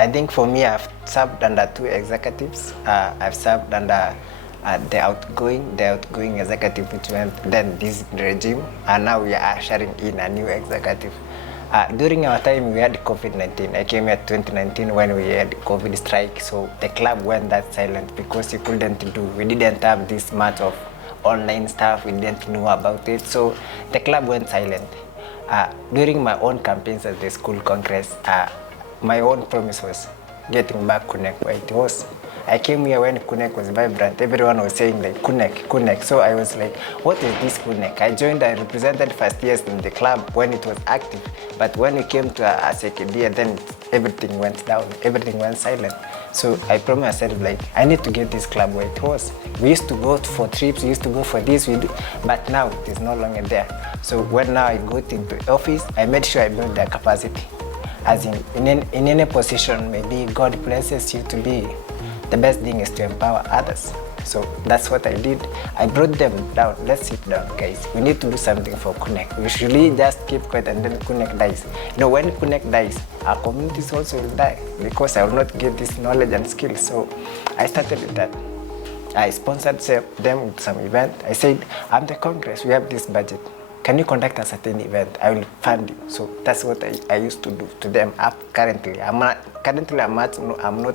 I think for me, I've served under two executives. I've served under the outgoing executive, which went then this regime, and now we are ushering in a new executive. During our time, we had COVID-19. I came here 2019 when we had COVID strike, so the club went that silent because we didn't have this much of online stuff, we didn't know about it, so the club went silent. During my own campaigns at the school congress, my own promise was getting back Kunec where it was. I came here when Kunec was vibrant. Everyone was saying like Kunec. So I was like, what is this Kunec? I represented first years in the club when it was active. But when it came to a second year, then everything went down. Everything went silent. So I promised myself like, I need to get this club where it was. We used to go for trips, we used to go for this, but now it is no longer there. So when now I got into office, I made sure I built their capacity. As in any position, maybe God places you to be, the best thing is to empower others. So that's what I did. I brought them down. Let's sit down, guys. We need to do something for Kunec. We should really just keep quiet and then Kunec dies. When Kunec dies, our communities also will die because I will not get this knowledge and skills. So I started with that. I sponsored them with some event. I said, I'm the Congress, we have this budget. Can you conduct a certain event? I will fund you. So that's what I used to do to them up currently. I'm not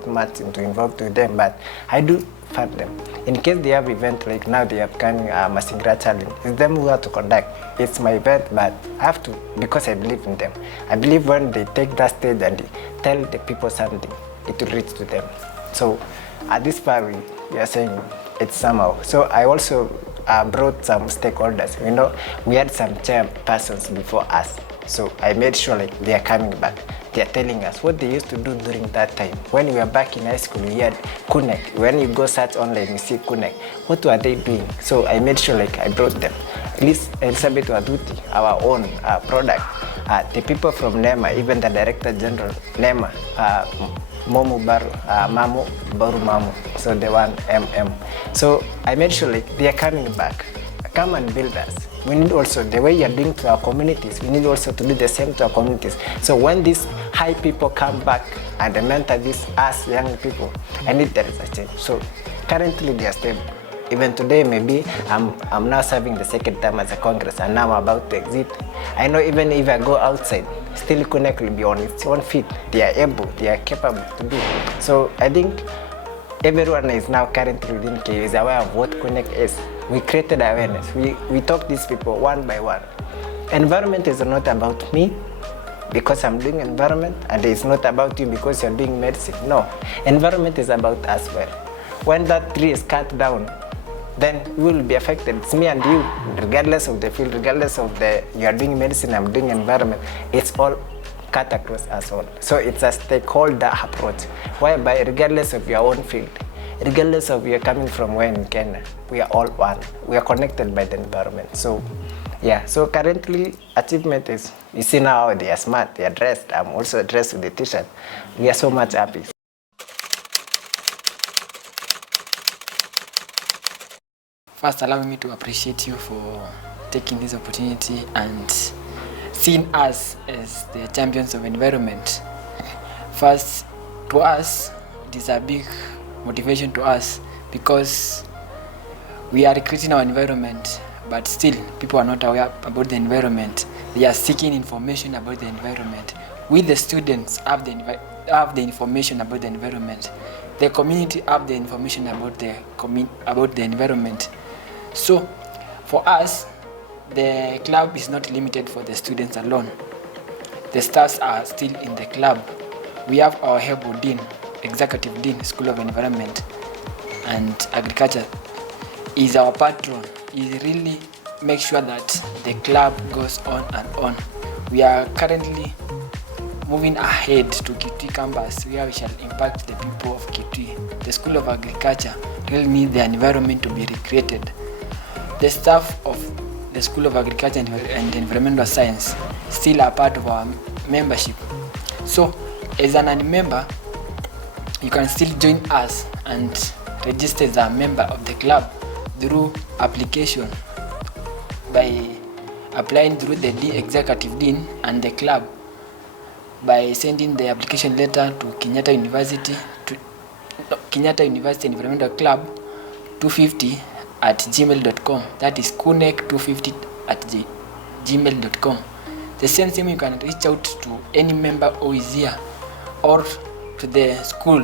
much involved with them, but I do fund them. In case they have event like now they are coming Masingra Challenge, it's them who have to conduct. It's my event, but I have to because I believe in them. I believe when they take that stage and they tell the people something, it will reach to them. So at this point, we are saying it's somehow. So I also brought some stakeholders. We had some chairpersons before us. So I made sure like they are coming back. They are telling us what they used to do during that time. When we were back in high school, we had Kunec. When you go search online, you see Kunec. What were they doing? So I made sure like I brought them. At least Elizabeth Waduti, our own product. The people from NEMA, even the Director General, NEMA, Mamu Baru Mamu, so the one MM. So I made sure like they are coming back. Come and build us. We need also, the way you are doing to our communities, we need also to do the same to our communities. So when these high people come back and they mentor us young people, I need there is a change. So currently they are stable. Even today, maybe I'm now serving the second term as a Congress and now I'm about to exit. I know even if I go outside, still Kunec will be on its own feet. They are able, they are capable to do. So I think everyone is now currently within KU is aware of what Kunec is. We created awareness. We talk these people one by one. Environment is not about me because I'm doing environment, and it's not about you because you're doing medicine. No, environment is about us well. When that tree is cut down, then we will be affected. It's me and you, regardless of the field, regardless of you are doing medicine, I'm doing environment. It's all cut across us all. So it's a stakeholder approach, whereby regardless of your own field, regardless of you're coming from where in Kenya, we are all one. We are connected by the environment. So yeah, so currently achievement is, you see now they are smart, they are dressed. I'm also dressed with the t-shirt. We are so much happy. First, allow me to appreciate you for taking this opportunity and seeing us as the champions of environment. First, to us, it is a big motivation to us because we are creating our environment, but still people are not aware about the environment. They are seeking information about the environment. We, the students, have the information about the environment. The community have the information about the environment. So, for us, the club is not limited for the students alone. The stars are still in the club. We have our Hebu Dean, Executive Dean, School of Environment and Agriculture, is our patron. He really makes sure that the club goes on and on. We are currently moving ahead to KUTV campus, where we shall impact the people of KUTV. The School of Agriculture really needs the environment to be recreated. The staff of the School of Agriculture and Environmental Science still are part of our membership. So, as an member, you can still join us and register as a member of the club through application by applying through the Executive Dean and the club. by sending the application letter to Kenyatta University Environmental Club 250 at gmail.com. That is Kunec 250 at gmail.com. The same you can reach out to any member who is here, or to the school.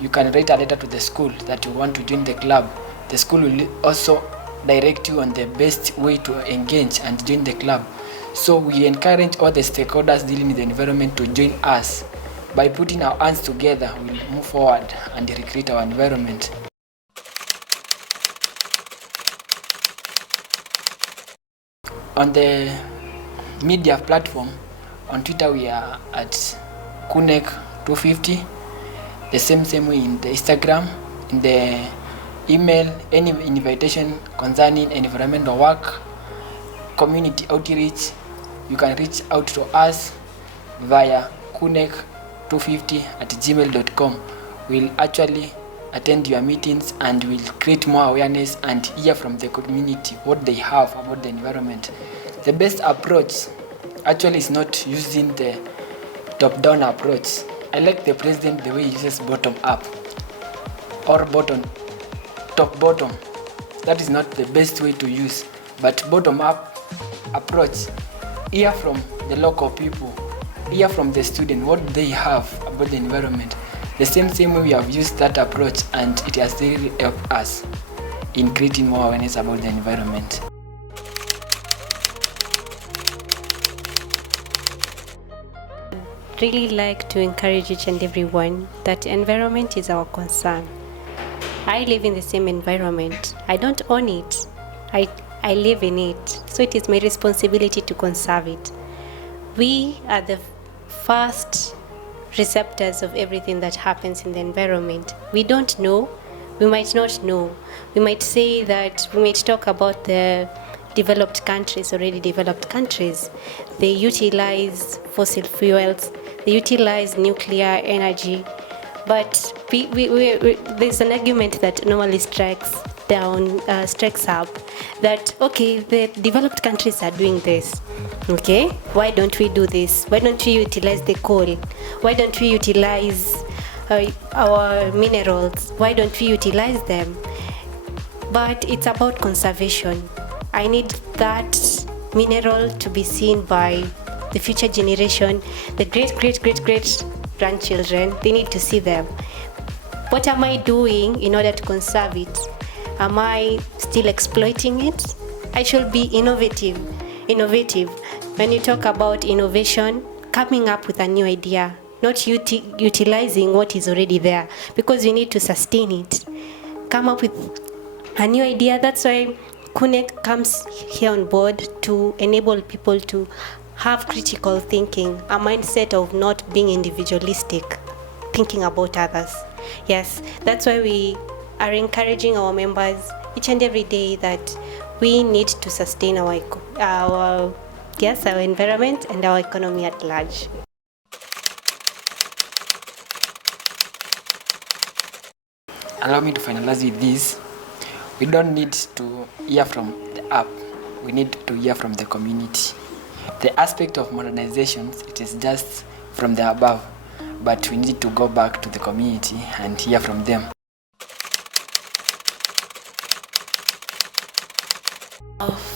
You can write a letter to the school that you want to join the club. The school will also direct you on the best way to engage and join the club. So we encourage all the stakeholders dealing with the environment to join us. By putting our hands together, we'll move forward and recreate our environment. On the media platform, on Twitter we are at Kunec 250. The same way in the Instagram, in the email, any invitation concerning environmental work, community outreach, you can reach out to us via kunec250 at gmail.com. We'll actually attend your meetings and we'll create more awareness and hear from the community what they have about the environment. The best approach actually is not using the top-down approach. I like the president the way he uses bottom-up or top-bottom. That is not the best way to use, but bottom-up approach. Hear from the local people, hear from the student what they have about the environment. The same way we have used that approach, and it has really helped us in creating more awareness about the environment. Really like to encourage each and everyone that environment is our concern. I live in the same environment. I don't own it. I live in it. So it is my responsibility to conserve it. We are the first receptors of everything that happens in the environment. We don't know. We might not know. We might say that, we might talk about the developed countries, already developed countries. They utilize fossil fuels, they utilize nuclear energy, but there's an argument that normally strikes up that, okay, the developed countries are doing this. Okay, why don't we do this? Why don't we utilize the coal? Why don't we utilize our minerals? Why don't we utilize them? But it's about conservation. I need that mineral to be seen by the future generation, the great grandchildren. They need to see them. What am I doing in order to conserve it? Am I still exploiting it? I should be innovative. When you talk about innovation, coming up with a new idea, not utilizing what is already there, because you need to sustain it. Come up with a new idea. That's why Kunec comes here on board to enable people to have critical thinking, a mindset of not being individualistic, thinking about others. Yes, that's why we are encouraging our members each and every day that we need to sustain our environment and our economy at large. Allow me to finalize with this. We don't need to hear from the app. We need to hear from the community. The aspect of modernization, it is just from the above, but we need to go back to the community and hear from them.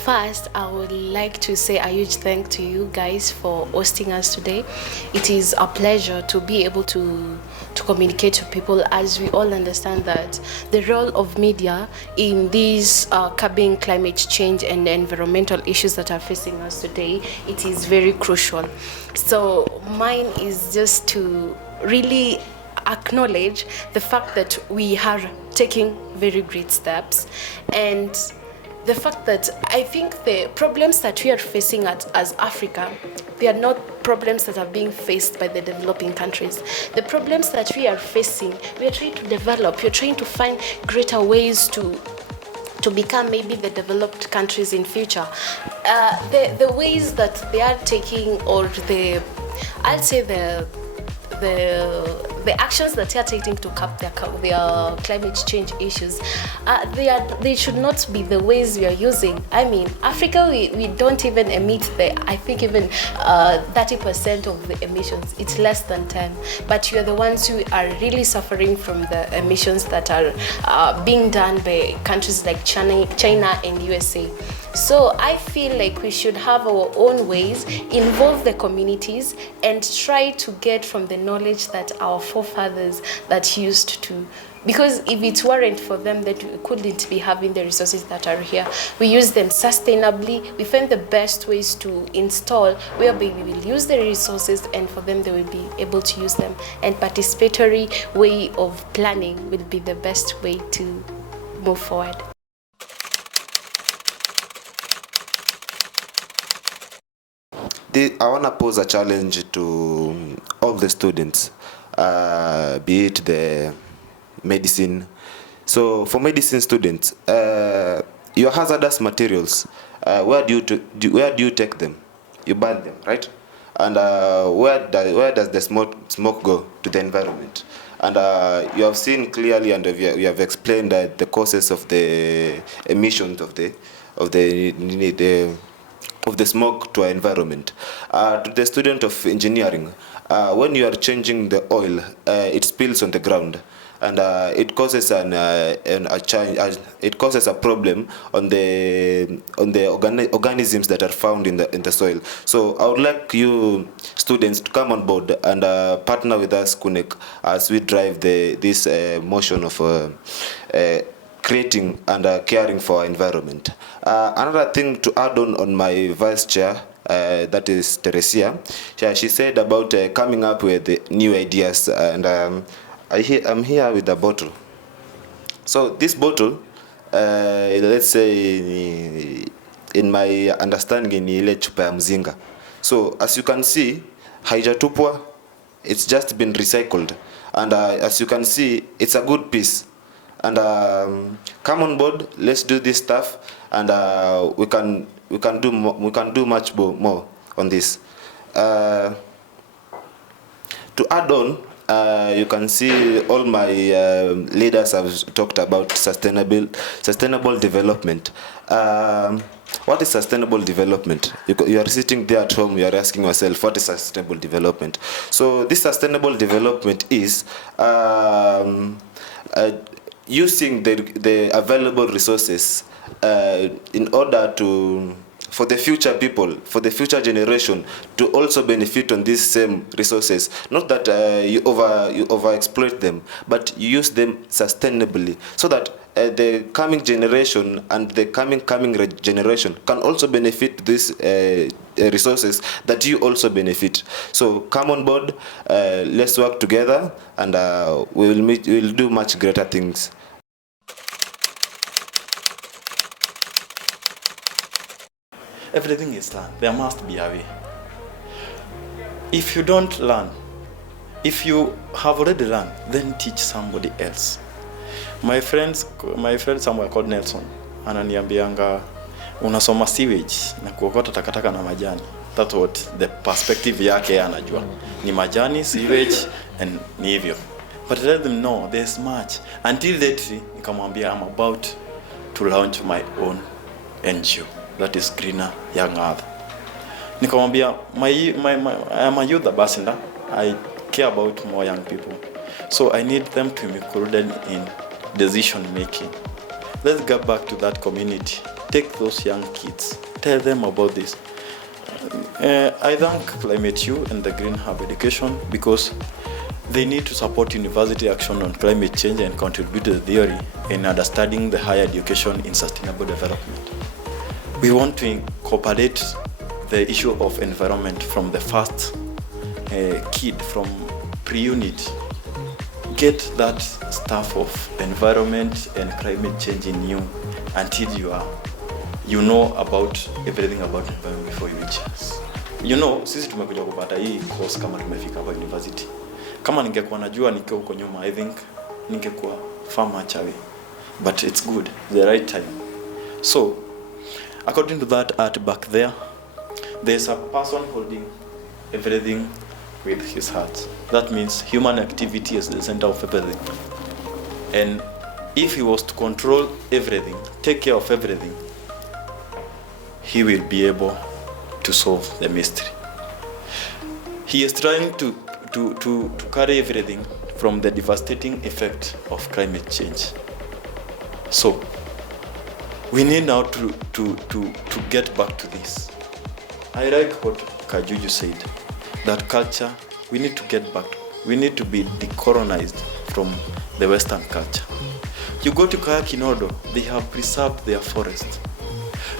First, I would like to say a huge thank to you guys for hosting us today. It is a pleasure to be able to communicate to people, as we all understand that the role of media in these curbing climate change and environmental issues that are facing us today, it is very crucial. So mine is just to really acknowledge the fact that we are taking very great steps, and the fact that I think the problems that we are facing as Africa, they are not problems that are being faced by the developing countries. The problems that we are facing, we are trying to develop, we are trying to find greater ways to become maybe the developed countries in future. The ways that they are taking, or I'd say the the actions that they are taking to curb their climate change issues, they should not be the ways we are using. I mean, Africa, we don't even emit I think even 30% of the emissions. It's less than 10. But you are the ones who are really suffering from the emissions that are being done by countries like China and USA. So I feel like we should have our own ways, involve the communities, and try to get from the knowledge that our forefathers that used to. Because if it weren't for them, that we couldn't be having the resources that are here. We use them sustainably. We find the best ways to install whereby we will use the resources, and for them they will be able to use them. And participatory way of planning will be the best way to move forward. I want to pose a challenge to all the students, be it the medicine. So for medicine students, your hazardous materials, where do you take them? You burn them, right? And where does the smoke go to the environment? And you have seen clearly, and we have explained that the causes of the emissions of the smoke to our environment. To the student of engineering, when you are changing the oil, it spills on the ground, and it causes it causes a problem on the organisms that are found in the soil. So I would like you students to come on board and partner with us, Kunec, as we drive this motion of creating and caring for our environment. Another thing to add on my vice chair, that is Teresia, she said about coming up with new ideas, and I'm here with a bottle. So this bottle, let's say in my understanding, ni ile chupa ya mzinga. So as you can see, haijatupwa, it's just been recycled, and as you can see, it's a good piece. And come on board, let's do this stuff, and we can do much more on this. To add on, you can see all my leaders have talked about sustainable development. What is sustainable development? You are sitting there at home, you are asking yourself, what is sustainable development? So this sustainable development is using the available resources in order for the future people, for the future generation to also benefit on these same resources. Not that you overexploit them, but you use them sustainably, so that the coming generation and the coming generation can also benefit these resources that you also benefit. So come on board, let's work together, and we'll do much greater things. Everything is learned. There must be a way. If you don't learn, if you have already learned, then teach somebody else. My friend somewhere called Nelson ananiambianga unasoma sewage na kuokota takataka na majani. That's what the perspective yake anajua. Ni majani, sewage, and ni hivyo. But let them know there's much. Until lately, nikamwambia I'm about to launch my own NGO. That is Greener Young Earth. Nikamwambia I am a youth ambassador. I care about more young people. So I need them to be included in decision making. Let's get back to that community. Take those young kids. Tell them about this. I thank Climate U and the Green Hub Education because they need to support university action on climate change and contribute to the theory in understanding the higher education in sustainable development. We want to incorporate the issue of environment from the first kid, from pre-unit. Get that stuff of environment and climate change in you until you know about everything about environment before you reach us. You know, sisi tumekuja kupata hii course kama tumefika hapa university. Kama ningekuwa najua nikiwa huko nyuma, I think ningekuwa far much away. But it's good, the right time. So, according to that art back there, there's a person holding everything with his heart. That means human activity is the center of everything. And if he was to control everything, take care of everything, he will be able to solve the mystery. He is trying to carry everything from the devastating effect of climate change. So we need now to get back to this. I like what Kajuju said, that culture, we need to get back. We need to be decolonized from the Western culture. You go to Kayakinodo, they have preserved their forest.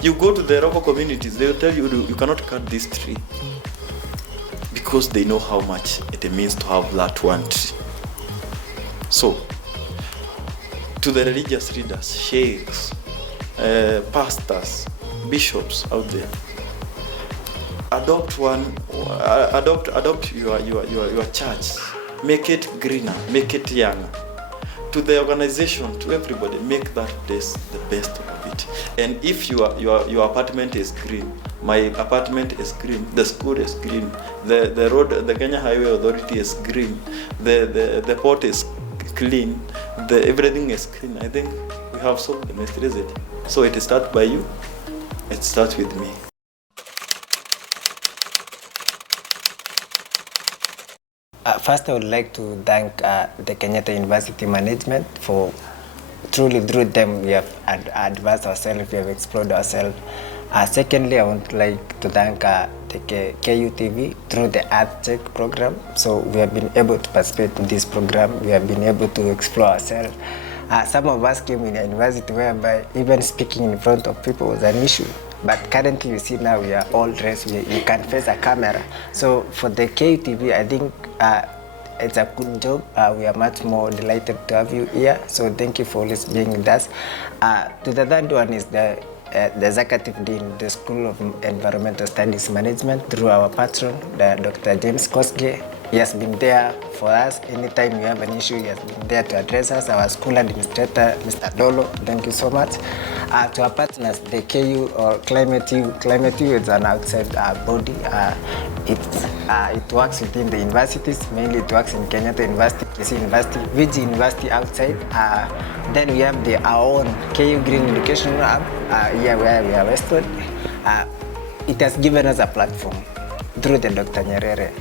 You go to the local communities, they will tell you you cannot cut this tree, because they know how much it means to have that one tree. So, to the religious leaders, sheikhs, pastors, bishops out there, adopt your church, make it greener, make it younger. To the organization, to everybody, make that place the best of it. And if your apartment is green, my apartment is green, the school is green, the road, the Kenya Highway Authority is green, the port is clean, everything is clean, I think we have solved the mystery, is it? So it starts by you, it starts with me. First, I would like to thank the Kenyatta University management for truly through them we have advanced ourselves, we have explored ourselves. Secondly, I would like to thank the KUTV through the Art Check program. So we have been able to participate in this program. We have been able to explore ourselves. Some of us came in a university whereby even speaking in front of people was an issue. But currently, you see now we are all dressed, we can face a camera. So for the KUTV, I think it's a good job. We are much more delighted to have you here. So thank you for always being with us. To the third one is the executive dean, the School of Environmental Studies Management, through our patron, Dr. James Kosge. He has been there for us. Anytime we have an issue, he has been there to address us. Our school administrator, Mr. Dolo, thank you so much. To our partners, the KU or Climate U. Climate U is an outside body. It works within the universities. Mainly it works in Kenyatta University, KC University, VG University outside. Then we have our own KU Green Education Hub, here where we are Westwood. It has given us a platform through the Dr. Nyerere.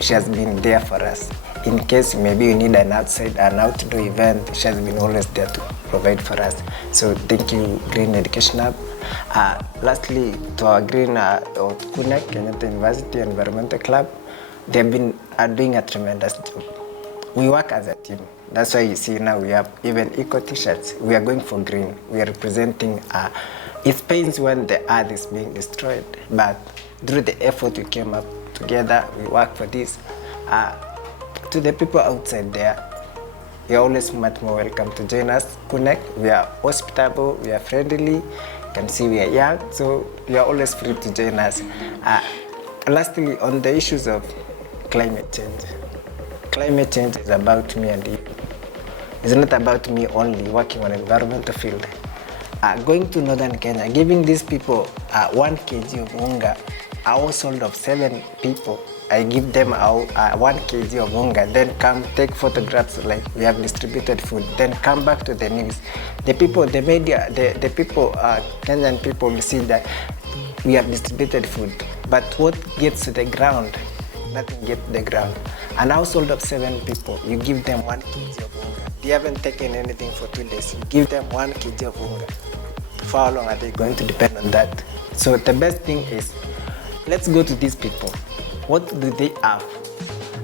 She has been there for us. In case maybe you need an outdoor event, she has been always there to provide for us. So thank you, Green Education Hub. Lastly, to our Green Kunec, Kenyatta University Environmental Club, they've been doing a tremendous job. We work as a team. That's why you see now we have even eco t-shirts. We are going for green. We are representing, it pains when the earth is being destroyed, but through the effort we came up together, we work for this. To the people outside there, you're always much more welcome to join us. Kunec, we are hospitable, we are friendly. You can see we are young, so you are always free to join us. Lastly, on the issues of climate change. Climate change is about me and you. It's not about me only working on environmental field. Going to northern Kenya, giving these people 1 kg of unga, a household of 7 people, I give them 1 kg of unga, then come take photographs like we have distributed food, then come back to the news. The people, the media, the people, Kenyan people will see that we have distributed food, but what gets to the ground? Nothing gets to the ground. An household of 7 people, you give them 1 kg of unga. They haven't taken anything for 2 days. You give them 1 kg of unga. For how long are they going to depend on that? So the best thing is, let's go to these people. What do they have?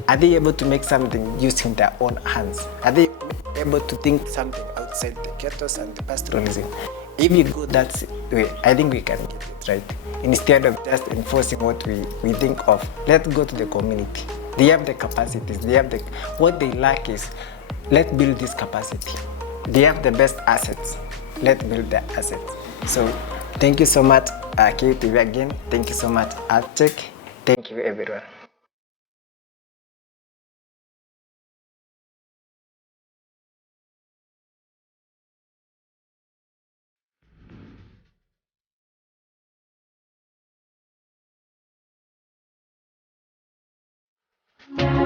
Are they able to make something using their own hands? Are they able to think something outside the ketos and the pastoralism? If you go that way, I think we can get it right. Instead of just enforcing what we think of, let's go to the community. They have the capacities. What they lack is, let's build this capacity. They have the best assets. Let's build their assets. So thank you so much, KUTV again. Thank you so much, ArtCheck. Thank you, everyone. you.